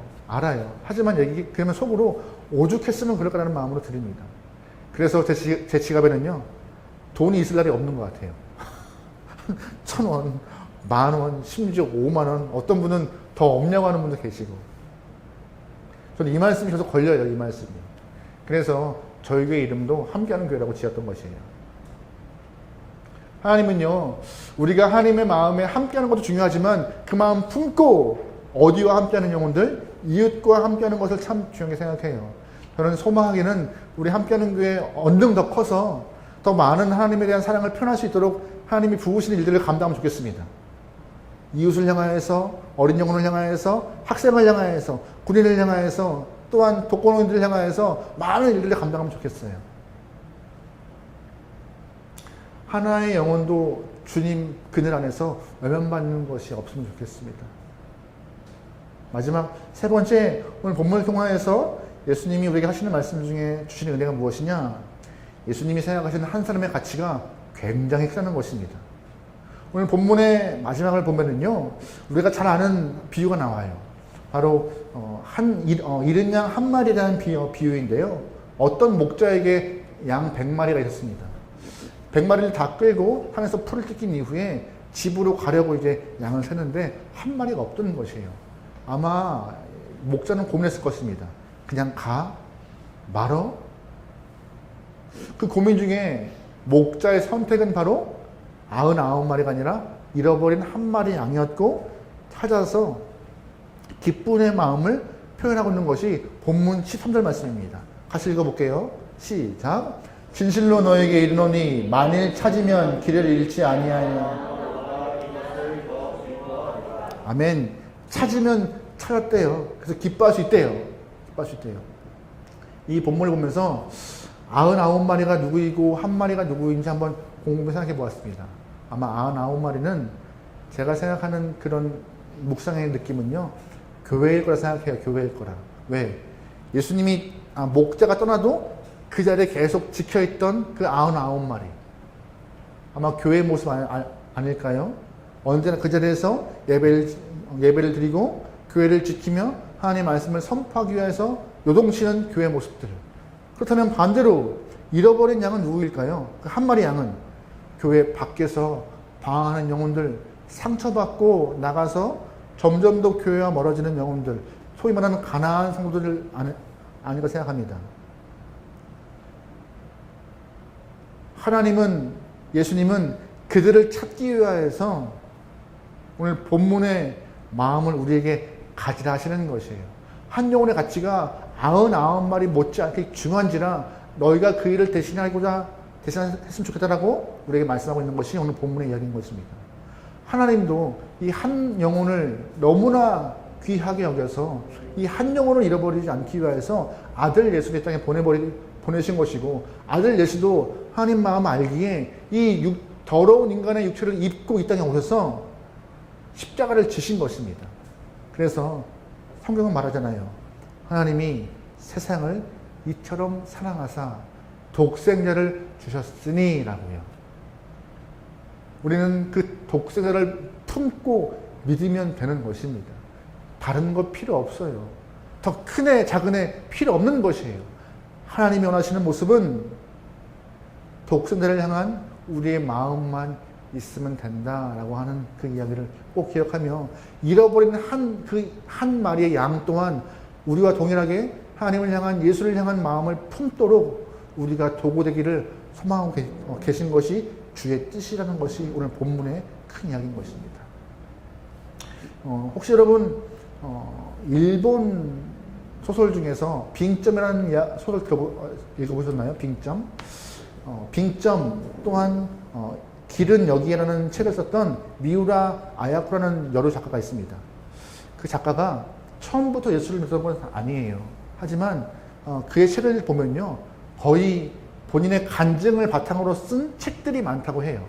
하지만 그러면 속으로 오죽했으면 그럴 거라는 마음으로 드립니다. 그래서 제 지갑에는요, 돈이 있을 날이 없는 것 같아요. 1,000원, 10,000원, 심지어 50,000원, 어떤 분은 더 없냐고 하는 분도 계시고. 저는 이 말씀이 계속 걸려요, 이 말씀이. 그래서 저희 교회 이름도 함께하는 교회라고 지었던 것이에요. 하나님은요, 우리가 하나님의 마음에 함께하는 것도 중요하지만 그 마음 품고 어디와 함께하는 영혼들, 이웃과 함께하는 것을 참 중요하게 생각해요. 저는 소망하기는 우리 함께하는 교회 언능 더 커서 더 많은 하나님에 대한 사랑을 표현할 수 있도록 하나님이 부으시는 일들을 감당하면 좋겠습니다. 이웃을 향하여서, 어린 영혼을 향하여서, 학생을 향하여서, 군인을 향하여서, 또한 독거노인들을 향하여서 많은 일들을 감당하면 좋겠어요. 하나의 영혼도 주님 그늘 안에서 외면받는 것이 없으면 좋겠습니다. 마지막 세 번째, 오늘 본문을 통하여서 예수님이 우리에게 하시는 말씀 중에 주시는 은혜가 무엇이냐? 예수님이 생각하시는 한 사람의 가치가 굉장히 크다는 것입니다. 오늘 본문의 마지막을 보면은요, 우리가 잘 아는 비유가 나와요. 바로 잃은 양 한 마리라는 비유인데요. 어떤 목자에게 양 100마리가 있었습니다. 100마리를 다 끌고 산에서 풀을 뜯긴 이후에 집으로 가려고 이제 양을 세는데 한 마리가 없던 것이에요. 아마 목자는 고민했을 것입니다. 그냥 가? 말어? 그 고민 중에 목자의 선택은 바로 99마리가 아니라 잃어버린 한 마리 양이었고, 찾아서 기쁨의 마음을 표현하고 있는 것이 본문 13절 말씀입니다. 같이 읽어볼게요. 시작. 진실로 너에게 이르노니 만일 찾으면 길을 잃지 아니하여. 아멘. 찾으면 찾았대요. 그래서 기뻐할 수 있대요. 기뻐할 수 있대요. 이 본문을 보면서 99마리가 누구이고 한 마리가 누구인지 한번 곰곰이 생각해 보았습니다. 아마 99마리는 제가 생각하는 그런 묵상의 느낌은요, 교회일 거라 생각해요. 교회일 거라. 왜? 예수님이 목자가 떠나도 그 자리에 계속 지켜있던 그 99마리. 아마 교회의 모습 아닐까요? 언제나 그 자리에서 예배를 드리고 교회를 지키며 하나님의 말씀을 선포하기 위해서 요동치는 교회의 모습들. 그렇다면 반대로 잃어버린 양은 누구일까요? 그 한 마리 양은 교회 밖에서 방황하는 영혼들, 상처받고 나가서 점점 더 교회와 멀어지는 영혼들, 소위 말하는 가난한 성도들 아닐까 생각합니다. 하나님은, 예수님은 그들을 찾기 위하여서 오늘 본문의 마음을 우리에게 가지라 하시는 것이에요. 한 영혼의 가치가 99마리 못지않게 중요한지라 너희가 그 일을 대신했으면 좋겠다라고 우리에게 말씀하고 있는 것이 오늘 본문의 이야기인 것입니다. 하나님도 이 한 영혼을 너무나 귀하게 여겨서 이 한 영혼을 잃어버리지 않기 위해서 아들 예수를 이 땅에 보내신 것이고, 아들 예수도 하나님 마음 알기에 이 더러운 인간의 육체를 입고 이 땅에 오셔서 십자가를 지신 것입니다. 그래서 성경은 말하잖아요. 하나님이 세상을 이처럼 사랑하사 독생자를 주셨으니 라고요. 우리는 그 독생자를 품고 믿으면 되는 것입니다. 다른 거 필요 없어요. 더 큰 애 작은 애 필요 없는 것이에요. 하나님이 원하시는 모습은 독생자를 향한 우리의 마음만 있으면 된다라고 하는 그 이야기를 꼭 기억하며, 잃어버린 한 마리의 양 또한 우리와 동일하게 하나님을 향한, 예수를 향한 마음을 품도록 우리가 도구되기를 소망하고 계신 것이 주의 뜻이라는 것이 오늘 본문의 큰 이야기인 것입니다. 혹시 여러분 일본 소설 중에서 빙점이라는 소설 읽어보셨나요? 빙점. 빙점 또한 길은 여기에라는 책을 썼던 미우라 아야코라는 여러 작가가 있습니다. 그 작가가 처음부터 예수를 믿었던 건 아니에요. 하지만 그의 책을 보면요, 거의 본인의 간증을 바탕으로 쓴 책들이 많다고 해요.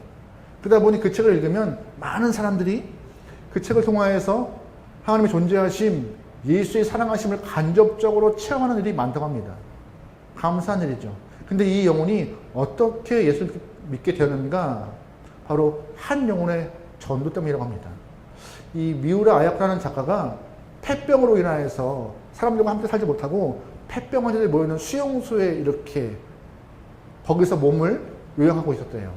그러다 보니 그 책을 읽으면 많은 사람들이 그 책을 통하여서 하나님의 존재하심, 예수의 사랑하심을 간접적으로 체험하는 일이 많다고 합니다. 감사한 일이죠. 근데 이 영혼이 어떻게 예수를 믿게 되었는가? 바로 한 영혼의 전도 때문이라고 합니다. 이 미우라 아야코라는 작가가 폐병으로 인하여서 사람들과 함께 살지 못하고 폐병 환자들이 모여있는 수용소에 이렇게 거기서 몸을 요양하고 있었대요.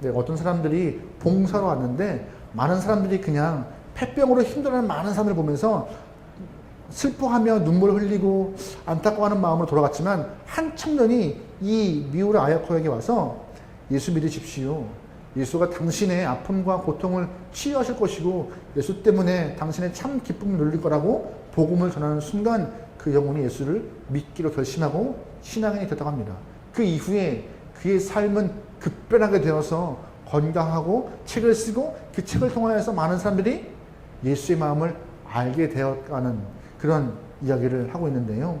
네, 어떤 사람들이 봉사로 왔는데 많은 사람들이 그냥 폐병으로 힘들어하는 많은 사람들을 보면서 슬퍼하며 눈물을 흘리고 안타까워하는 마음으로 돌아갔지만, 한 청년이 이 미우라 아야코에게 와서 예수 믿으십시오. 예수가 당신의 아픔과 고통을 치유하실 것이고 예수 때문에 당신의 참 기쁨을 누릴 거라고 복음을 전하는 순간 그 영혼이 예수를 믿기로 결심하고 신앙인이 됐다고 합니다. 그 이후에 그의 삶은 급변하게 되어서 건강하고 책을 쓰고 그 책을 통하여서 많은 사람들이 예수의 마음을 알게 되어가는 그런 이야기를 하고 있는데요.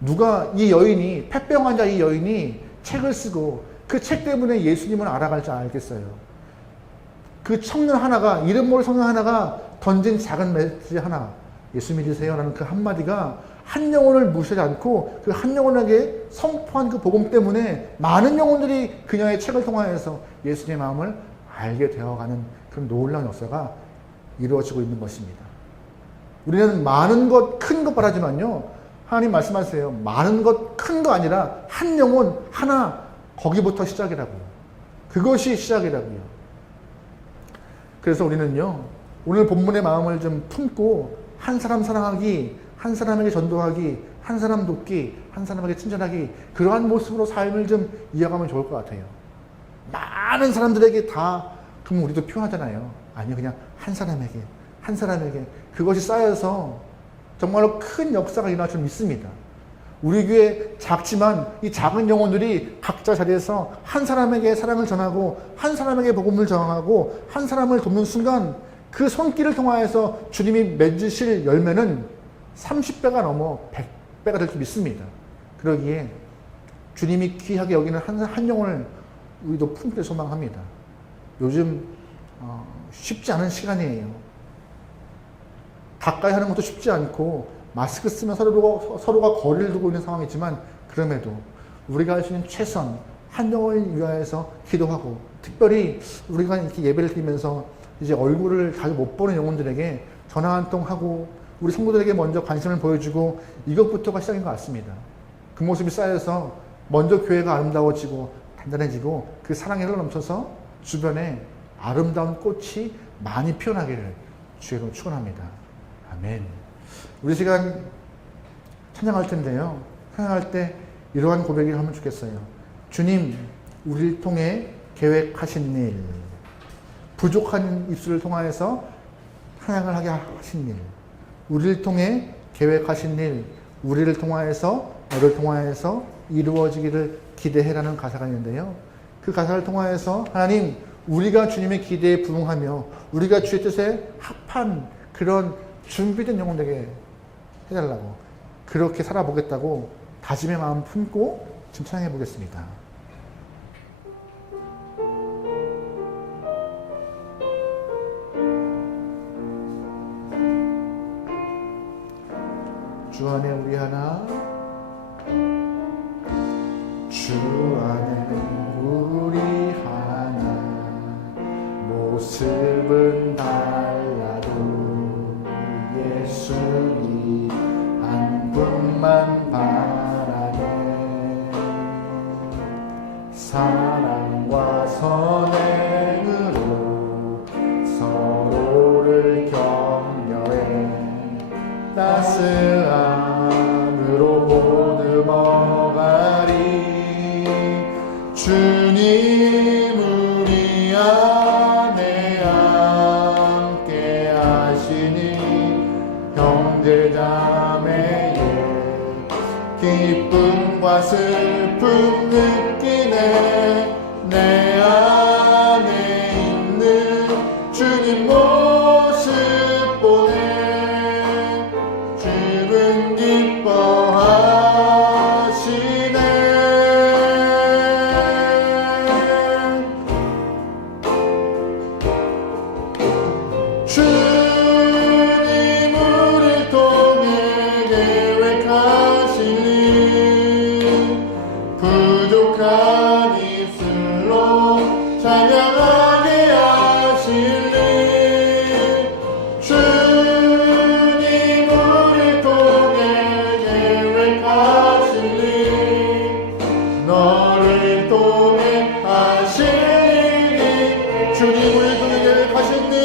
누가 이 여인이, 폐병 환자 이 여인이 책을 쓰고 그 책 때문에 예수님을 알아갈 줄 알겠어요. 그 청년 하나가, 이름 모를 청년 하나가 던진 작은 메시지 하나, 예수 믿으세요 라는 그 한마디가 한 영혼을 무시하지 않고 그 한 영혼에게 선포한 그 복음 때문에 많은 영혼들이 그녀의 책을 통하여서 예수님의 마음을 알게 되어가는 그런 놀라운 역사가 이루어지고 있는 것입니다. 우리는 많은 것, 큰 것 바라지만요, 하나님 말씀하세요. 많은 것, 큰 거 아니라 한 영혼 하나, 거기부터 시작이라고요. 그것이 시작이라고요. 그래서 우리는요, 오늘 본문의 마음을 좀 품고 한 사람 사랑하기, 한 사람에게 전도하기, 한 사람 돕기, 한 사람에게 친절하기, 그러한 모습으로 삶을 좀 이어가면 좋을 것 같아요. 많은 사람들에게 다, 그럼 우리도 표현하잖아요. 아니요, 그냥 한 사람에게, 한 사람에게. 그것이 쌓여서 정말로 큰 역사가 일어날 줄 믿습니다. 우리 교회 작지만 이 작은 영혼들이 각자 자리에서 한 사람에게 사랑을 전하고 한 사람에게 복음을 전하고 한 사람을 돕는 순간 그 손길을 통하여서 주님이 맺으실 열매는 30배가 넘어 100배가 될 줄 믿습니다. 그러기에 주님이 귀하게 여기는 한 영혼을 우리도 품기를 소망합니다. 요즘 쉽지 않은 시간이에요. 가까이 하는 것도 쉽지 않고 마스크 쓰면 서로가 거리를 두고 있는 상황이지만 그럼에도 우리가 할 수 있는 최선 한 영혼을 위하여서 기도하고 특별히 우리가 이렇게 예배를 드리면서 이제 얼굴을 자주 못 보는 영혼들에게 전화 한 통 하고 우리 성도들에게 먼저 관심을 보여주고 이것부터가 시작인 것 같습니다. 그 모습이 쌓여서 먼저 교회가 아름다워지고 단단해지고 그 사랑이 흘러넘쳐서 주변에 아름다운 꽃이 많이 피어나기를 주의로 축원합니다. 아멘. 우리 시간 찬양할 텐데요. 찬양할 때 이러한 고백을 하면 좋겠어요. 주님, 우리를 통해 계획하신 일, 부족한 입술을 통하여서 찬양을 하게 하신 일, 우리를 통해 계획하신 일, 우리를 통하여서 너를 통하여서 이루어지기를 기대해라는 가사가 있는데요. 그 가사를 통하여서 하나님, 우리가 주님의 기대에 부응하며 우리가 주의 뜻에 합한 그런 준비된 영혼 되게 해달라고 그렇게 살아보겠다고 다짐의 마음 품고 지금 찬양해 보겠습니다. 주 안에 우리 하나 주 안에 우리 하나 모습은 달라도 예수님 한 분만 바라네 사랑과 선행으로 서로를 격려해 따스함으로 보듬어가리 주님 우리 안에 함께 하시니 형제자매의 기쁨과 슬픔 느끼네 내 안에 있는 주님 모습 보네 주는 기뻐하시네 주님 우릴 통해 계획하신 일 부족한 입술로 찬양하게 하실 일 주님 우릴 통해 계획하신 일 너를 통해 하실 일 주님 우릴 통해 계획하신 일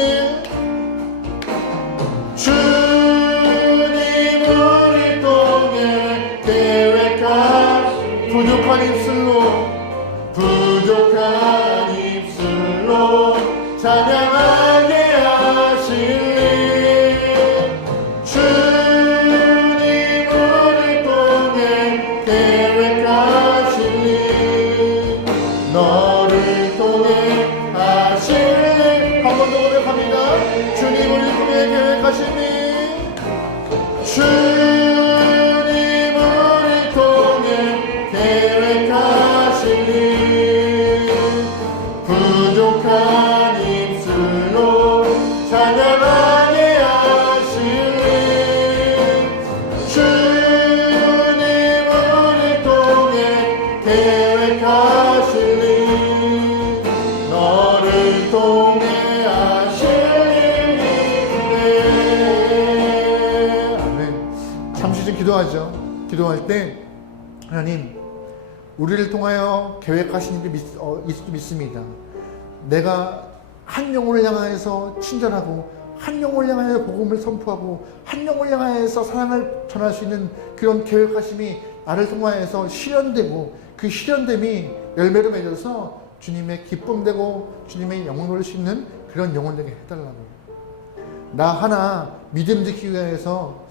주님 우릴 통해 계획하신 부족한 입술로 찬양하게 하실 일 주님 우릴 통해 계획하신 일 너를 통해 하실 일 한 번 더 고백합니다. 주님 우릴 통해 계획하신 일 주님 우릴 통해 계획하신 일 부족한 입술로 찬양하게 하실 일 주님 우릴 통해 계획하신 일 너를 통해 하실 일이네. 아멘. 잠시 좀 기도하죠. 기도할 때 하나님 우리를 통하여 계획하신 일이 있을 줄 믿습니다. 내가 한 영혼을 향하여서 친절하고 한 영혼을 향하여 복음을 선포하고 한 영혼을 향하여서 사랑을 전할 수 있는 그런 계획하심이 나를 통하여서 실현되고 그 실현됨이 열매로 맺어서 주님의 기쁨되고 주님의 영광을 싣는 그런 영혼 되게 해달라고 나 하나 믿음 듣기 위해서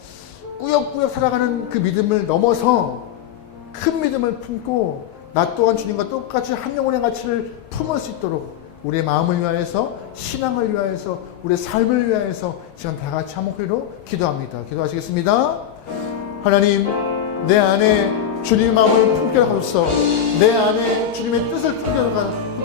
꾸역꾸역 살아가는 그 믿음을 넘어서 큰 믿음을 품고 나 또한 주님과 똑같이 한 영혼의 가치를 품을 수 있도록 우리의 마음을 위하여서, 신앙을 위하여서, 우리의 삶을 위하여서 지금 다 같이 한 목소리로 기도합니다. 기도하시겠습니다. 하나님, 내 안에 주님의 마음을 품게 하소서. 내 안에 주님의 뜻을 품게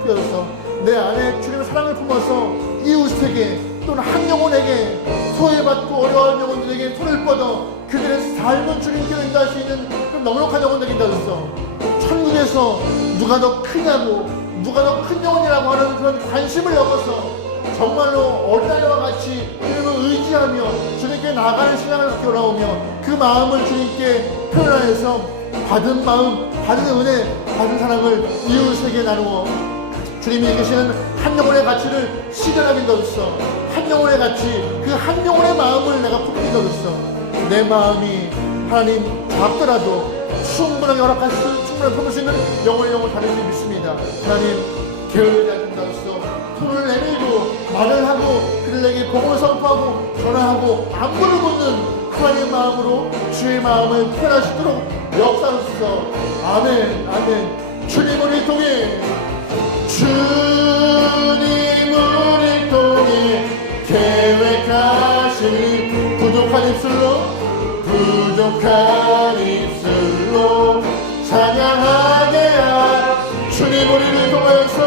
하소서. 내 안에 주님의 사랑을 품어서 이웃에게 또는 한 영혼에게, 소외받고 어려워하는 영혼들에게 손을 뻗어 그들의 삶은 주님께로 인도할 수 있는 그런 넉넉한 영혼들에게 인도하소서. 천국에서 누가 더 크냐고, 누가 더 큰 영혼이라고 하는 그런 관심을 넘어서 정말로 어린아이와 같이 주님을 의지하며 주님께 나아가는 신앙을 갖게 올라오며 그 마음을 주님께 표현하여서 받은 마음, 받은 은혜, 받은 사랑을 이웃에게 나누어 주님이 계시는 한 영혼의 가치를 실현하게 인도하소서. 한 영혼의 가치, 그 한 영혼의 마음을 내가 품게 인도하소서. 내 마음이 하나님 작더라도 충분하게 허락하시고 충분하게 품을 수 있는 영혼의 영을 다룰 줄 믿습니다. 하나님, 게을리지 않게 인도하소서. 손을 내밀고 말을 하고 그들에게 복음을 선포하고 전화하고 안부를 묻는 하나님의 마음으로 주의 마음을 표현하시도록 역사하소서. 아멘, 아멘. 주님 우리 통해, 주님 우리 통해 계획하신 부족한 입술로 찬양하게 할 주님 우리를 통해서,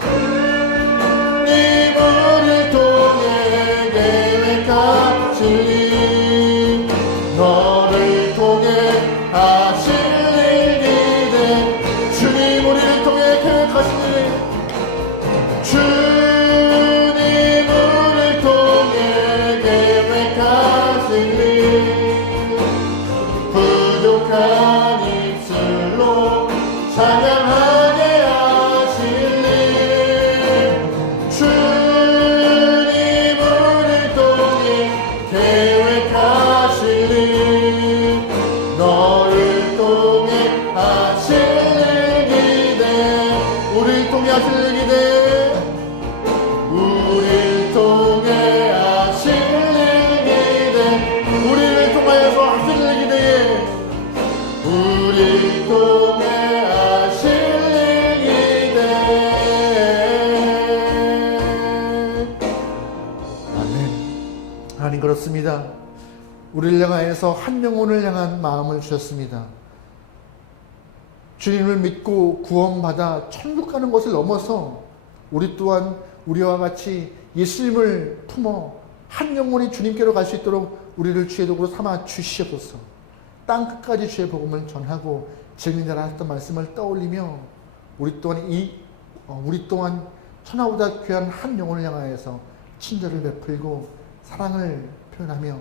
주님 우리 통해 계획하신 일, 너를 통해 하실 일 기대. 주님 우리를 통해 계획하신 일, 주님 우리를 통해 계획하신 일, 부족한 입술로 찬양하게 하실 일, 주님 우리를 통해 계획하실 일, 너를 통해 하실 일 기대. 우리를 통해 하실 일 기대. 우리를 통해 하실 일 기대. 우리를 통하여서 하실 일 기대에 우리를 통해 하실 일 기대. 아멘. 하나님, 그렇습니다. 우리를 향하여서 한 영혼을 향한 마음을 주셨습니다. 주님을 믿고 구원받아 천국 가는 것을 넘어서 우리 또한 우리와 같이 예수님을 품어 한 영혼이 주님께로 갈 수 있도록 우리를 주의 도구로 삼아 주시옵소서. 땅 끝까지 주의 복음을 전하고 증인자라 했던 말씀을 떠올리며 우리 또한 천하보다 귀한 한 영혼을 향하여서 친절을 베풀고 사랑을 표현하며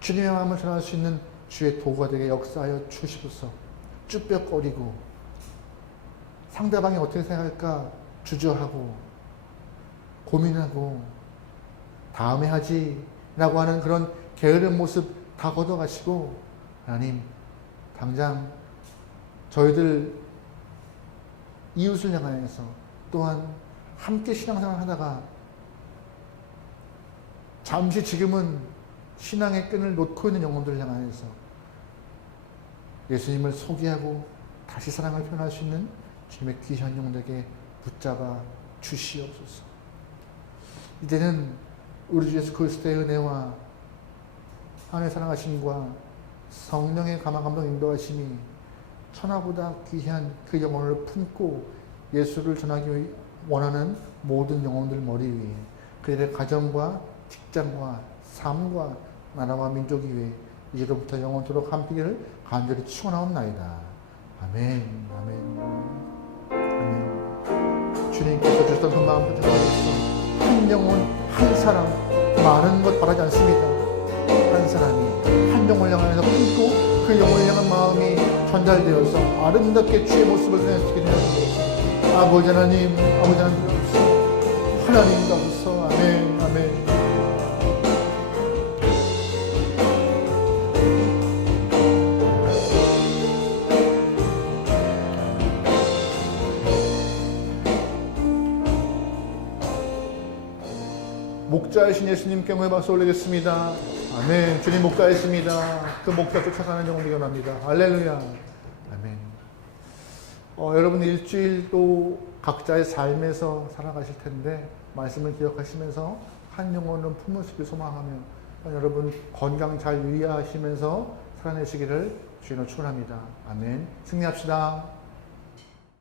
주님의 마음을 전할 수 있는 주의 도구가 되게 역사하여 주시옵소서. 쭈뼛거리고 상대방이 어떻게 생각할까 주저하고 고민하고 다음에 하지 라고 하는 그런 게으른 모습 다 걷어가시고, 하나님, 당장 저희들 이웃을 향하여서 또한 함께 신앙생활 하다가 잠시 지금은 신앙의 끈을 놓고 있는 영혼들을 향하여서 예수님을 소개하고 다시 사랑을 표현할 수 있는 주님의 귀한 영혼에게 붙잡아 주시옵소서. 이제는 우리 주 예수 그리스도의 은혜와 하나님의 사랑하심과 성령의 감화 인도하심이 천하보다 귀한 그 영혼을 품고 예수를 전하기 원하는 모든 영혼들 머리 위에, 그들의 가정과 직장과 삶과 나라와 민족 위에 이제로부터 영원토록 함께를 간절히 축원하옵나이다. 아멘, 아멘, 아멘. 주님께서 주셨던 그 마음 붙잡아주시고 한 영혼, 한 사람, 많은 것 바라지 않습니다. 한 사람이 한 영혼을 향하여서 품고 그 영혼을 향한 마음이 전달되어서 아름답게 주의 모습을 드러내시게 되옵소서. 아버지 하나님, 아버지 하나님 주옵소서. 하나님 주옵소서. 아멘, 아멘. 목자이신 예수님께 모여 박수 올리겠습니다. 아멘. 주님 목자이십니다. 그 목자 쫓아가는 영혼이 원합니다. 할렐루야. 아멘. 여러분 일주일도 각자의 삶에서 살아가실 텐데 말씀을 기억하시면서 한 영혼은 품을 수 있길 소망하며 여러분 건강 잘 유의하시면서 살아내시기를 주님으로 축원합니다. 아멘. 승리합시다.